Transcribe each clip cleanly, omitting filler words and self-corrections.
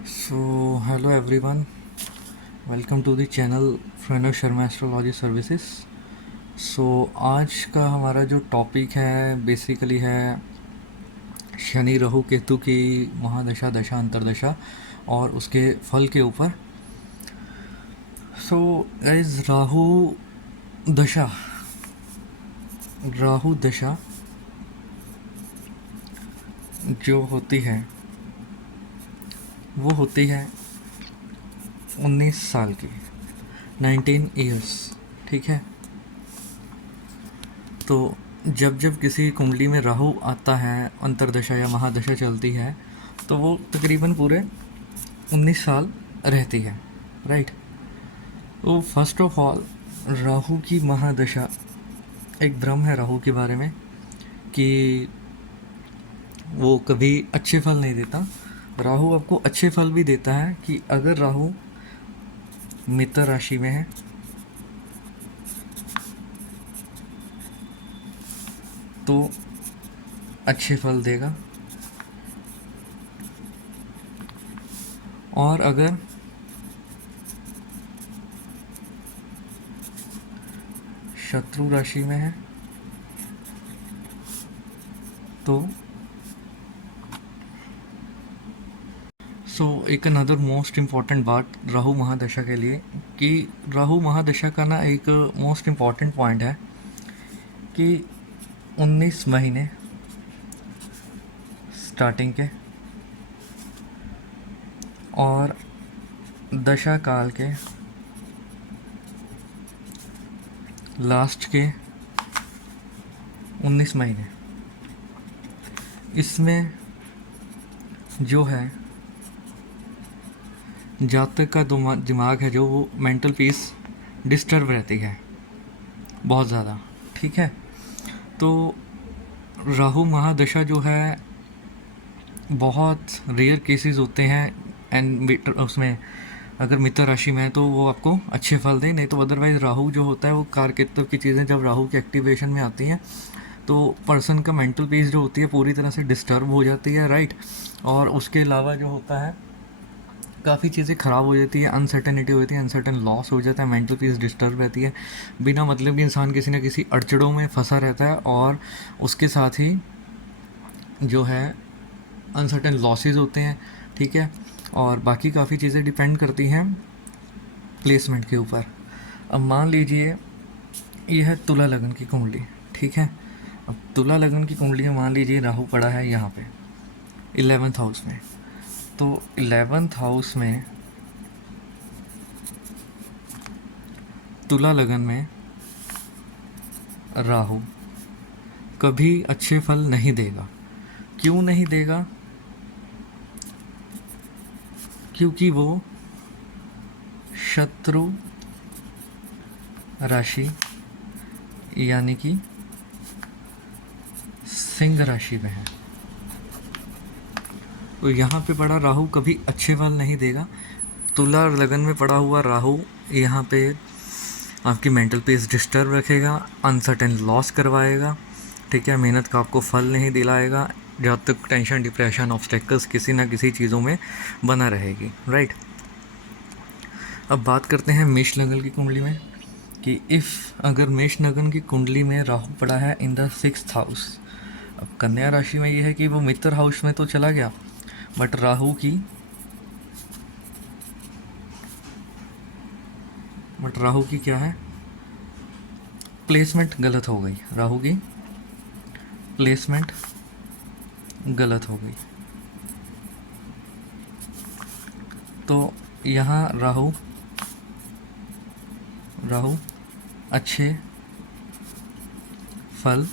So, hello everyone, welcome to the channel Pranav Sharma astrology services. आज का हमारा जो टॉपिक है बेसिकली है शनि राहु केतु की महादशा दशा अंतरदशा और उसके फल के ऊपर। गाइस, दशा राहु दशा जो होती है वो होती है 19 साल की, 19 ईयर्स। ठीक है, तो जब जब किसी कुंडली में राहु आता है, अंतरदशा या महादशा चलती है, तो वो तकरीबन पूरे 19 साल रहती है, राइट। तो फर्स्ट ऑफ ऑल, राहु की महादशा एक भ्रम है राहु के बारे में कि वो कभी अच्छे फल नहीं देता। राहु आपको अच्छे फल भी देता है कि अगर राहु मित्र राशि में है तो अच्छे फल देगा, और अगर शत्रु राशि में है तो एक अनदर मोस्ट इम्पॉर्टेंट बात राहु महादशा के लिए कि राहु महादशा का ना एक मोस्ट इम्पॉर्टेंट पॉइंट है कि 19 महीने स्टार्टिंग के और दशा काल के लास्ट के 19 महीने, इसमें जो है जातक का दिमाग है जो वो मेंटल पीस डिस्टर्ब रहती है बहुत ज़्यादा। ठीक है, तो राहु महादशा जो है बहुत रेयर केसेस होते हैं, एंड उसमें अगर मित्र राशि में है तो वो आपको अच्छे फल दे, नहीं तो अदरवाइज़ राहु जो होता है वो कारकेतु की चीज़ें जब राहु के एक्टिवेशन में आती हैं तो पर्सन का मेंटल पीस जो होती है पूरी तरह से डिस्टर्ब हो जाती है, राइट। और उसके अलावा जो होता है काफ़ी चीज़ें ख़राब हो जाती है, अनसर्टेनिटी होती है, अनसर्टेन लॉस हो जाता है, मेंटल पीस डिस्टर्ब रहती है, बिना मतलब कि इंसान किसी न किसी अड़चड़ों में फंसा रहता है, और उसके साथ ही जो है अनसर्टेन लॉसेस होते हैं। ठीक है, और बाकी काफ़ी चीज़ें डिपेंड करती हैं प्लेसमेंट के ऊपर। अब मान लीजिए ये है तुला लगन की कुंडली। ठीक है, अब तुला लगन की कुंडली में मान लीजिए राहु पड़ा है यहाँ पे 11th हाउस में, तो 11th हाउस में तुला लगन में राहु कभी अच्छे फल नहीं देगा। क्यों नहीं देगा? क्योंकि वो शत्रु राशि यानी कि सिंह राशि में है, तो यहाँ पे पड़ा राहु कभी अच्छे फल नहीं देगा। तुला लगन में पड़ा हुआ राहु यहाँ पे आपकी मेंटल पीस डिस्टर्ब रखेगा, अनसर्टेन लॉस करवाएगा। ठीक है, मेहनत का आपको फल नहीं दिलाएगा, जब तक टेंशन डिप्रेशन ऑब्स्टेकल्स किसी ना किसी चीज़ों में बना रहेगी, राइट। अब बात करते हैं मेष लगन की कुंडली में कि अगर मेष लगन की कुंडली में राहु पड़ा है इन द 6th हाउस। अब कन्या राशि में ये है कि वो मित्र हाउस में तो चला गया, बट राहु की क्या है, प्लेसमेंट गलत हो गई। राहु की प्लेसमेंट गलत हो गई, तो यहाँ राहु अच्छे फल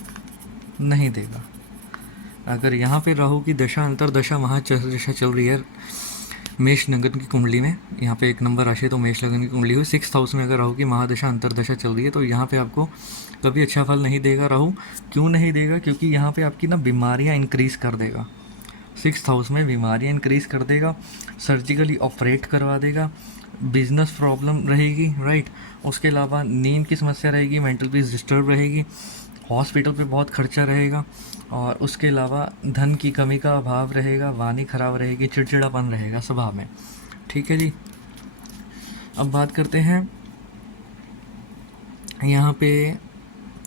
नहीं देगा। अगर यहाँ पे राहु की दशा अंतरदशा महादशा चल रही है मेष लगन की कुंडली में, यहाँ पे 1 नंबर राशि तो मेष लगन की कुंडली हुई, 6th हाउस में अगर राहु की महादशा अंतरदशा चल रही है तो यहाँ पे आपको कभी अच्छा फल नहीं देगा राहु। क्यों नहीं देगा? क्योंकि यहाँ पे आपकी ना बीमारियाँ इंक्रीज़ कर देगा, 6th हाउस में बीमारियाँ इंक्रीज़ कर देगा, सर्जिकली ऑपरेट करवा देगा, बिजनेस प्रॉब्लम रहेगी, राइट। उसके अलावा नींद की समस्या रहेगी, मेंटल पीस डिस्टर्ब रहेगी, हॉस्पिटल पे बहुत खर्चा रहेगा, और उसके अलावा धन की कमी का अभाव रहेगा, वाणी खराब रहेगी, चिड़चिड़ापन रहेगा स्वभाव में। ठीक है जी। अब बात करते हैं यहाँ पे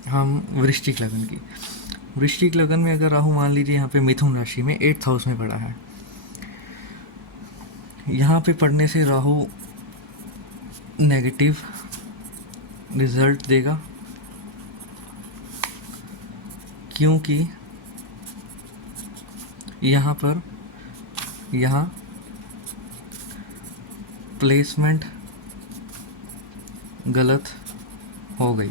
हम वृश्चिक लगन की। वृश्चिक लगन में अगर राहु मान लीजिए यहाँ पे मिथुन राशि में 8th हाउस में पड़ा है, यहाँ पे पढ़ने से राहु नेगेटिव रिजल्ट देगा, क्योंकि यहाँ पर प्लेसमेंट गलत हो गई।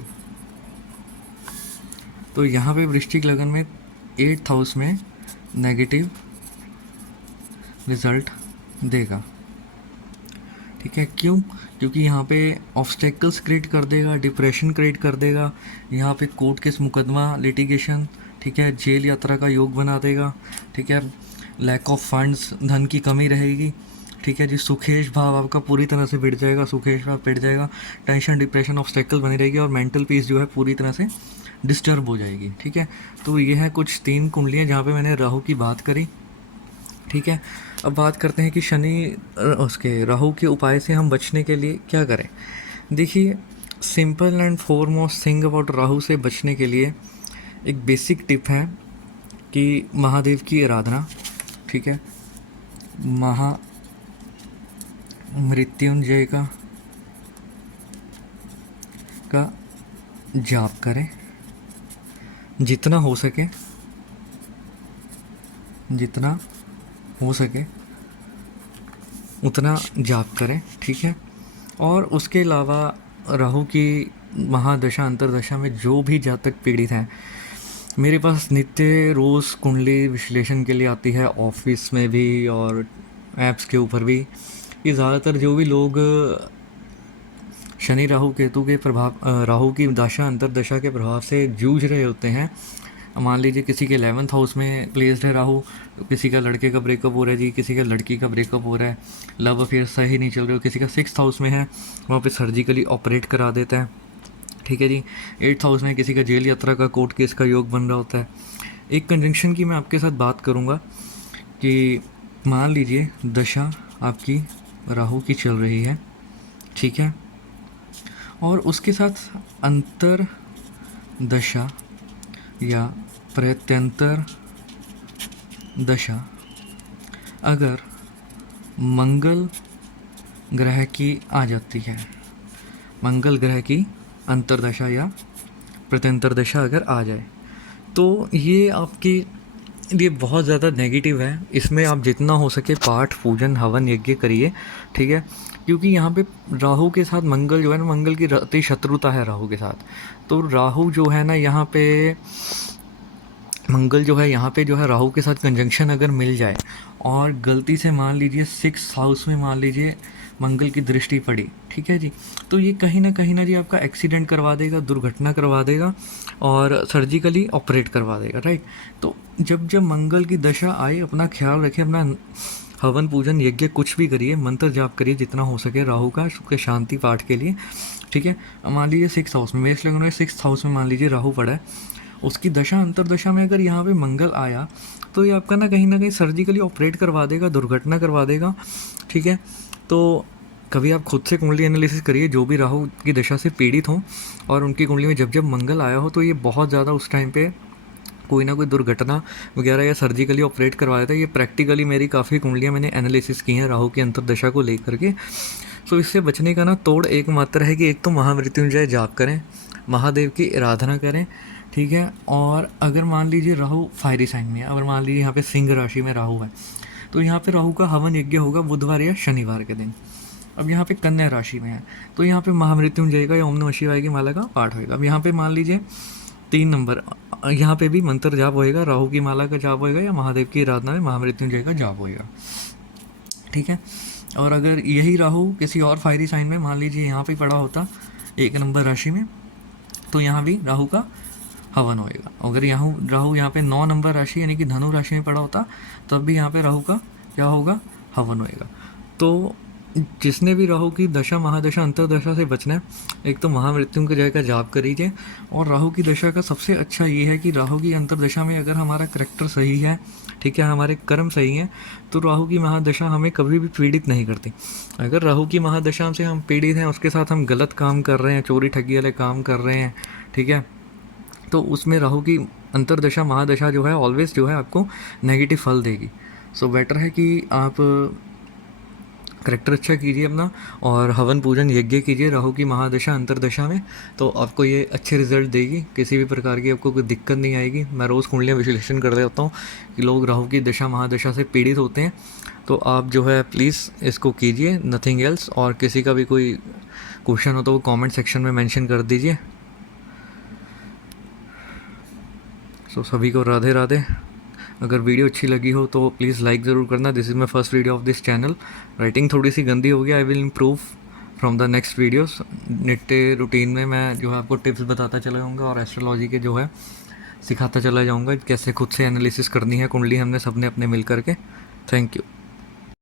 तो यहाँ पे वृश्चिक लगन में 8th हाउस में नेगेटिव रिजल्ट देगा। ठीक है, क्यों? क्योंकि यहाँ पे ऑब्स्टेकल्स क्रिएट कर देगा, डिप्रेशन क्रिएट कर देगा, यहाँ पे कोर्ट केस मुकदमा लिटिगेशन, ठीक है, जेल यात्रा का योग बना देगा। ठीक है, लैक ऑफ फंड्स, धन की कमी रहेगी। ठीक है जी, सुखेश भाव आपका पूरी तरह से बिट जाएगा, सुखेश भाव पिट जाएगा, टेंशन डिप्रेशन ऑब्स्टेकल बनी रहेगी, और मेंटल पीस जो है पूरी तरह से डिस्टर्ब हो जाएगी। ठीक है, तो ये है कुछ 3 कुंडलियाँ जहाँ पे मैंने राहु की बात करी। ठीक है, अब बात करते हैं कि शनि उसके राहु के उपाय से हम बचने के लिए क्या करें। देखिए, simple and foremost thing about Rahu से बचने के लिए एक बेसिक टिप है कि महादेव की आराधना। ठीक है, मृत्युंजय का जाप करें, जितना हो सके उतना जाप करें। ठीक है, और उसके अलावा राहु की महादशा अंतरदशा में जो भी जातक पीड़ित हैं, मेरे पास नित्य रोज़ कुंडली विश्लेषण के लिए आती है, ऑफिस में भी और ऐप्स के ऊपर भी। ये ज़्यादातर जो भी लोग शनि राहु केतु के प्रभाव, राहु की दशा अंतरदशा के प्रभाव से जूझ रहे होते हैं। मान लीजिए किसी के 11th हाउस में प्लेस्ड है राहु, किसी का लड़के का ब्रेकअप हो रहा है जी, किसी का लड़की का ब्रेकअप हो रहा है, लव अफेयर सही नहीं चल रहे हो, किसी का 6th हाउस में है, वहाँ पे सर्जिकली ऑपरेट करा देता है। ठीक है जी, 8th हाउस में किसी का जेल यात्रा का कोर्ट केस का योग बन रहा होता है। एक कंजंक्शन की मैं आपके साथ बात करूँगा कि मान लीजिए दशा आपकी राहु की चल रही है, ठीक है, और उसके साथ अंतर दशा या प्रत्यंतर दशा अगर मंगल ग्रह की आ जाती है, मंगल ग्रह की अंतरदशा या प्रत्यंतर दशा अगर आ जाए, तो ये आपके लिए बहुत ज़्यादा नेगेटिव है। इसमें आप जितना हो सके पाठ पूजन हवन यज्ञ करिए। ठीक है, क्योंकि यहाँ पे राहु के साथ मंगल जो है ना, मंगल की अति शत्रुता है राहु के साथ। तो राहु जो है ना, यहाँ पे मंगल जो है यहाँ पे जो है राहु के साथ कंजंक्शन अगर मिल जाए, और गलती से मान लीजिए 6th हाउस में मान लीजिए मंगल की दृष्टि पड़ी, ठीक है जी, तो ये कहीं ना जी आपका एक्सीडेंट करवा देगा, दुर्घटना करवा देगा, और सर्जिकली ऑपरेट करवा देगा। राइट, तो जब मंगल की दशा आए, अपना ख्याल रखें, अपना हवन पूजन यज्ञ कुछ भी करिए, मंत्र जाप करिए जितना हो सके राहु का सुख शांति पाठ के लिए। ठीक है, मान लीजिए 6th हाउस में, मेष लग्न में 6th हाउस में मान लीजिए राहु पड़ा है, उसकी दशा अंतरदशा में अगर यहाँ पे मंगल आया, तो ये आपका ना कहीं सर्जिकली ऑपरेट करवा देगा, दुर्घटना करवा देगा। ठीक है, तो कभी आप खुद से कुंडली एनालिसिस करिए, जो भी राहु की दशा से पीड़ित हों और उनकी कुंडली में जब मंगल आया हो, तो ये बहुत ज़्यादा उस टाइम पे कोई ना कोई दुर्घटना वगैरह या सर्जिकली ऑपरेट करवा देता है। ये प्रैक्टिकली मेरी काफ़ी कुंडलियाँ मैंने एनालिसिस की हैं राहु की अंतरदशा को लेकर के। सो इससे बचने का ना तोड़ एकमात्र है कि एक तो महामृत्युंजय जाप करें, महादेव की आराधना करें। ठीक है, और अगर मान लीजिए राहु फायरी साइन में है, अगर मान लीजिए यहाँ पे सिंह राशि में राहु है, तो यहाँ पे राहु का हवन यज्ञ होगा बुधवार या शनिवार के दिन। अब यहाँ पे कन्या राशि में है, तो यहाँ पे महामृत्युंजय का या ओम नमः शिवाय की माला का पाठ होएगा। अब यहाँ पे मान लीजिए 3 नंबर, यहाँ पे भी मंत्र जाप होएगा, राहु की माला का जाप होएगा, या महादेव की आराधना में महामृत्युंजय का जाप होएगा। ठीक है, और अगर यही राहु किसी और फायरी साइन में मान लीजिए यहाँ पे पड़ा होता 1 नंबर राशि में, तो यहाँ भी राहु का हवन होएगा। अगर राहु यहाँ पे 9 नंबर राशि यानी कि धनु राशि में पड़ा होता, तब भी यहाँ पे राहु का क्या होगा, हवन होएगा। तो जिसने भी राहु की दशा महादशा अंतरदशा से बचना है, एक तो महामृत्युंजय का जाप करिए। और राहु की दशा का सबसे अच्छा ये है कि राहु की अंतरदशा में अगर हमारा करैक्टर सही है, ठीक है, हमारे कर्म सही हैं, तो राहु की महादशा हमें कभी भी पीड़ित नहीं करती। अगर राहु की महादशा से हम पीड़ित हैं, उसके साथ हम गलत काम कर रहे हैं, चोरी ठगी वाले काम कर रहे हैं, ठीक है, तो उसमें राहु की अंतरदशा महादशा जो है ऑलवेज जो है आपको नेगेटिव फल देगी। सो बेटर है कि आप करेक्टर अच्छा कीजिए अपना, और हवन पूजन यज्ञ कीजिए राहु की महादशा अंतरदशा में, तो आपको ये अच्छे रिजल्ट देगी। किसी भी प्रकार की आपको कोई दिक्कत नहीं आएगी। मैं रोज़ कुंडलियाँ विश्लेषण कर देता हूँ कि लोग राहु की दशा महादशा से पीड़ित होते हैं, तो आप जो है प्लीज़ इसको कीजिए, नथिंग एल्स। और किसी का भी कोई क्वेश्चन हो तो वो कमेंट सेक्शन में मेंशन कर दीजिए। सो सभी को राधे राधे। अगर वीडियो अच्छी लगी हो तो प्लीज़ लाइक ज़रूर करना। This is my first video of this channel. Writing थोड़ी सी गंदी हो गई, I will improve from the next videos. नित्य रूटीन में मैं जो है आपको टिप्स बताता चला जाऊँगा और एस्ट्रोलॉजी के जो है सिखाता चला जाऊँगा कैसे खुद से एनालिसिस करनी है कुंडली, हमने सबने अपने मिल करके। Thank you.